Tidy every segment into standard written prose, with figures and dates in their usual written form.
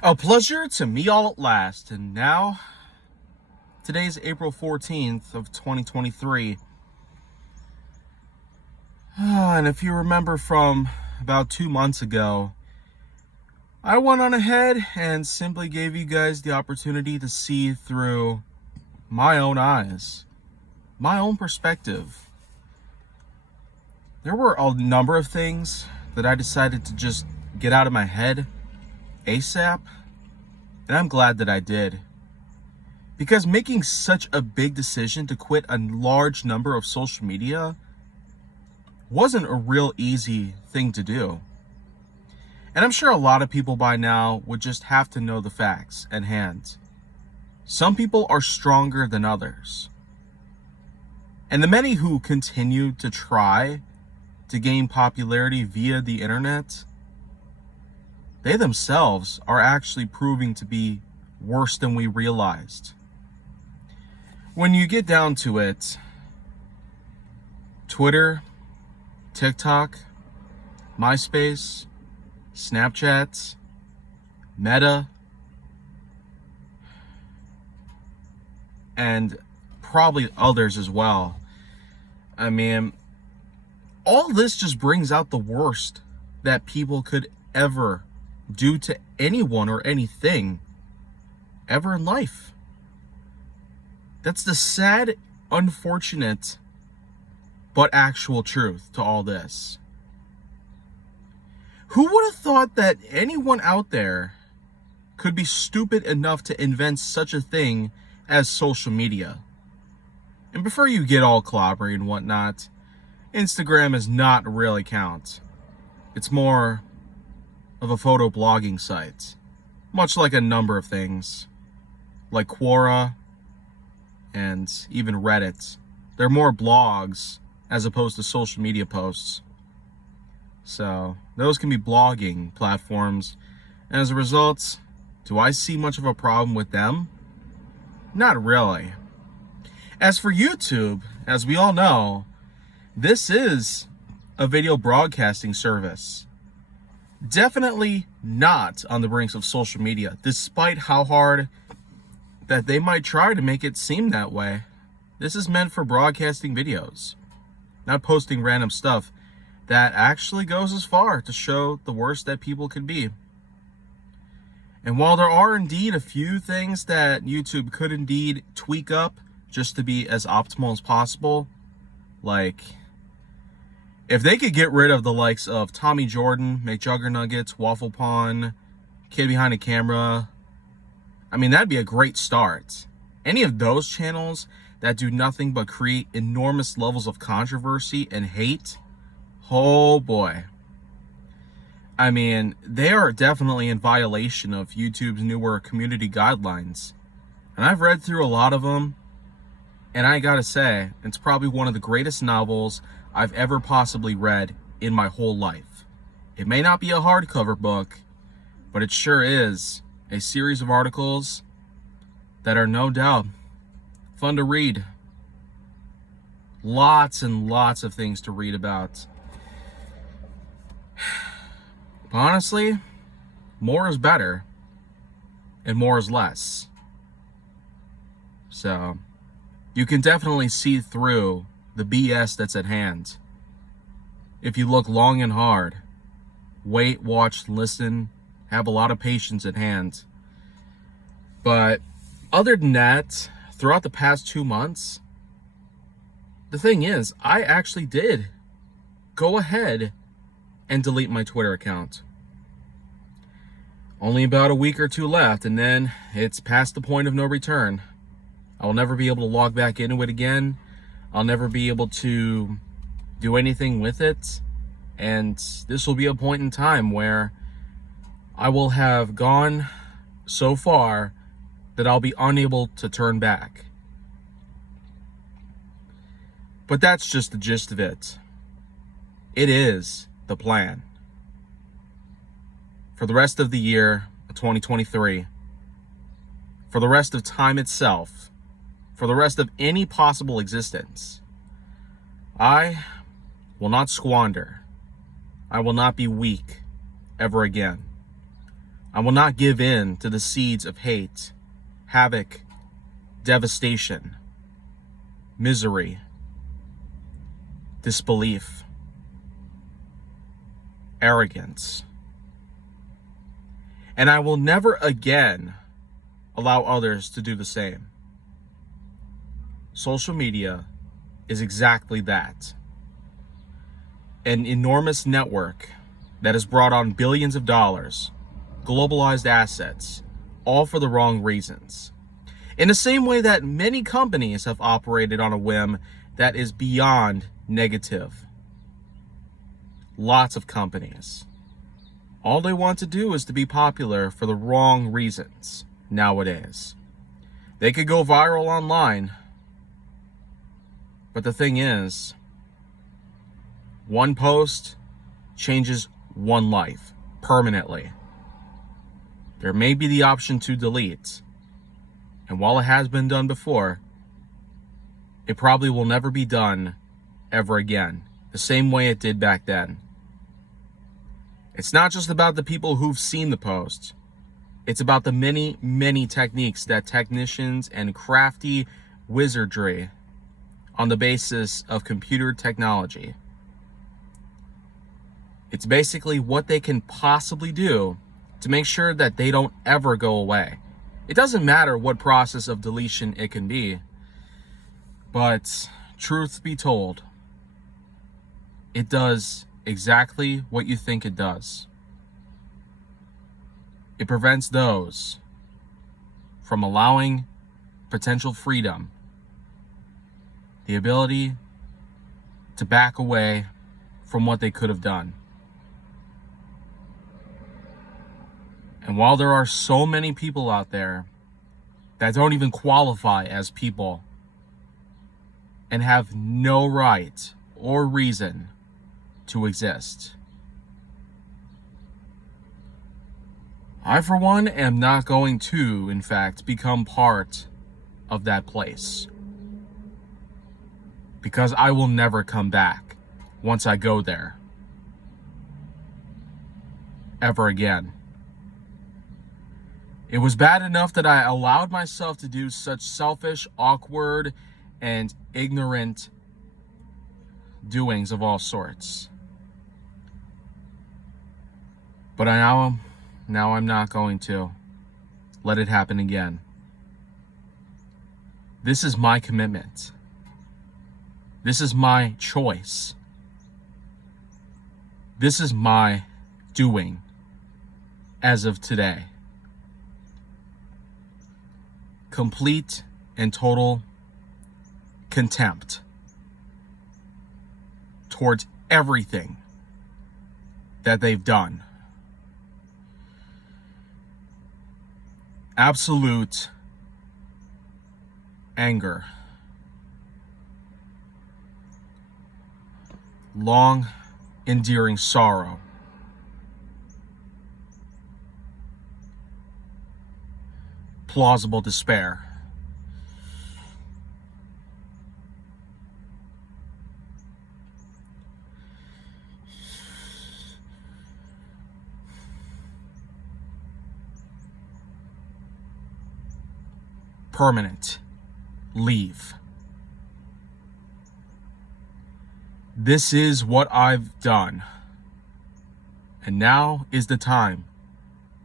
A pleasure to meet y'all at last. And now, today's April 14th of 2023. And if you remember from about 2 months ago, I went on ahead and simply gave you guys the opportunity to see through my own eyes, my own perspective. There were a number of things that I decided to just get out of my head ASAP, and I'm glad that I did. Because making such a big decision to quit a large number of social media wasn't a real easy thing to do. And I'm sure a lot of people by now would just have to know the facts at hand. Some people are stronger than others. And the many who continue to try to gain popularity via the internet, they themselves are actually proving to be worse than we realized. When you get down to it, Twitter, TikTok, MySpace, Snapchat, Meta, and probably others as well. I mean, all this just brings out the worst that people could ever do to anyone or anything ever in life. That's the sad, unfortunate, but actual truth to all this. Who would have thought that anyone out there could be stupid enough to invent such a thing as social media? And before you get all clobbery and whatnot, Instagram is not a real account. It's more of a photo blogging site, much like a number of things, like Quora and even Reddit. They're more blogs as opposed to social media posts. So those can be blogging platforms. And as a result, do I see much of a problem with them? Not really. As for YouTube, as we all know, this is a video broadcasting service. Definitely not on the brinks of social media, despite how hard that they might try to make it seem that way. This is meant for broadcasting videos, not posting random stuff that actually goes as far to show the worst that people can be. And while there are indeed a few things that YouTube could indeed tweak up just to be as optimal as possible, like if they could get rid of the likes of Tommy Jordan, McJuggernuggets, Waffle Pawn, Kid Behind the Camera, I mean, that'd be a great start. Any of those channels that do nothing but create enormous levels of controversy and hate, oh boy. I mean, they are definitely in violation of YouTube's newer community guidelines. And I've read through a lot of them, and I gotta say, it's probably one of the greatest novels I've ever possibly read in my whole life. It may not be a hardcover book, but it sure is a series of articles that are no doubt fun to read. Lots and lots of things to read about. But honestly, more is better and more is less. So you can definitely see through the BS that's at hand if you look long and hard. Wait, watch, listen, have a lot of patience at hand. But other than that, throughout the past 2 months, the thing is, I actually did go ahead and delete my Twitter account. Only about a week or two left, and then it's past the point of no return. I'll never be able to log back into it again. I'll never be able to do anything with it. And this will be a point in time where I will have gone so far that I'll be unable to turn back. But that's just the gist of it. It is the plan. For the rest of the year of 2023, for the rest of time itself, for the rest of any possible existence, I will not squander. I will not be weak ever again. I will not give in to the seeds of hate, havoc, devastation, misery, disbelief, arrogance. And I will never again allow others to do the same. Social media is exactly that. An enormous network that has brought on billions of dollars, globalized assets, all for the wrong reasons. In the same way that many companies have operated on a whim that is beyond negative. Lots of companies. All they want to do is to be popular for the wrong reasons nowadays. They could go viral online, but the thing is, one post changes one life permanently. There may be the option to delete, and while it has been done before, it probably will never be done ever again, the same way it did back then. It's not just about the people who've seen the post. It's about the many, many techniques that technicians and crafty wizardry on the basis of computer technology. It's basically what they can possibly do to make sure that they don't ever go away. It doesn't matter what process of deletion it can be, but truth be told, it does exactly what you think it does. It prevents those from allowing potential freedom, the ability to back away from what they could have done. And while there are so many people out there that don't even qualify as people and have no right or reason to exist, I, for one, am not going to, in fact, become part of that place. Because I will never come back once I go there. Ever again. It was bad enough that I allowed myself to do such selfish, awkward, and ignorant doings of all sorts. But now I'm not going to let it happen again. This is my commitment. This is my choice. This is my doing as of today. Complete and total contempt towards everything that they've done. Absolute anger. Long, enduring sorrow. Plausible despair. Permanent leave. This is what I've done. And now is the time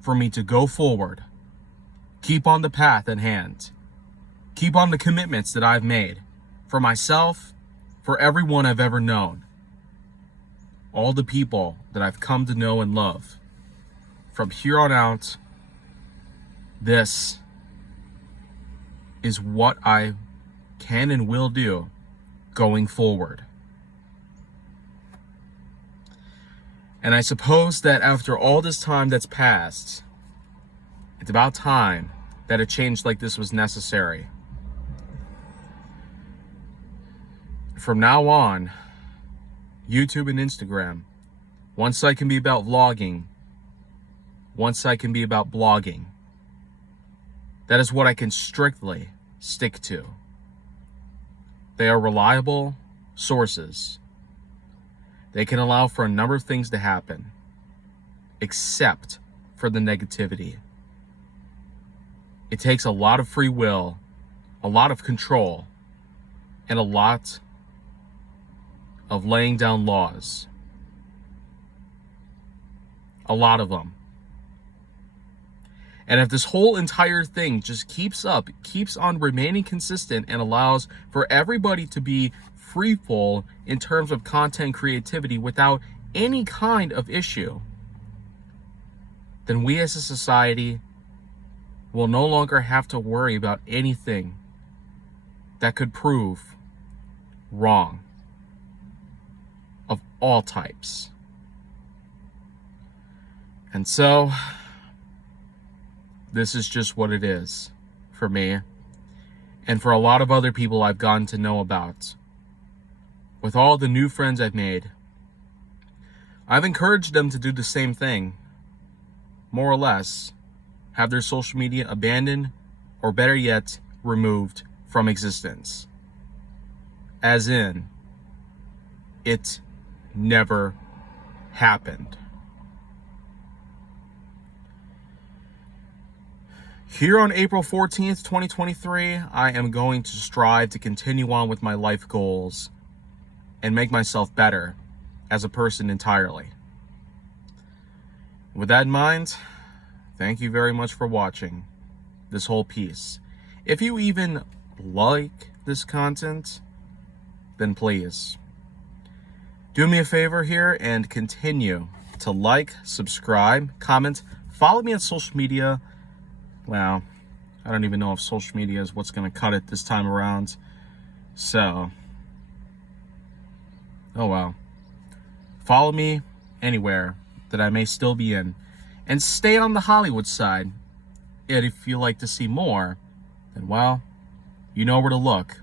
for me to go forward. Keep on the path at hand. Keep on the commitments that I've made for myself, for everyone I've ever known. All the people that I've come to know and love. From here on out, this is what I can and will do going forward. And I suppose that after all this time that's passed, it's about time that a change like this was necessary. From now on, YouTube and Instagram, one site can be about vlogging, one site can be about blogging. That is what I can strictly stick to. They are reliable sources. They can allow for a number of things to happen, except for the negativity. It takes a lot of free will, a lot of control, and a lot of laying down laws. A lot of them. And if this whole entire thing just keeps on remaining consistent and allows for everybody to be freeful in terms of content creativity without any kind of issue, then we as a society will no longer have to worry about anything that could prove wrong of all types. And so, this is just what it is for me and for a lot of other people I've gotten to know about. With all the new friends I've made, I've encouraged them to do the same thing. More or less, have their social media abandoned, or better yet, removed from existence. As in, it never happened. Here on April 14th, 2023, I am going to strive to continue on with my life goals and make myself better as a person entirely. With that in mind, thank you very much for watching this whole piece. If you even like this content, then please do me a favor here and continue to like, subscribe, comment, follow me on social media. Well, I don't even know if social media is what's going to cut it this time around. So, oh well. Follow me anywhere that I may still be in. And stay on the Hollywood side. And if you like to see more, then well, you know where to look.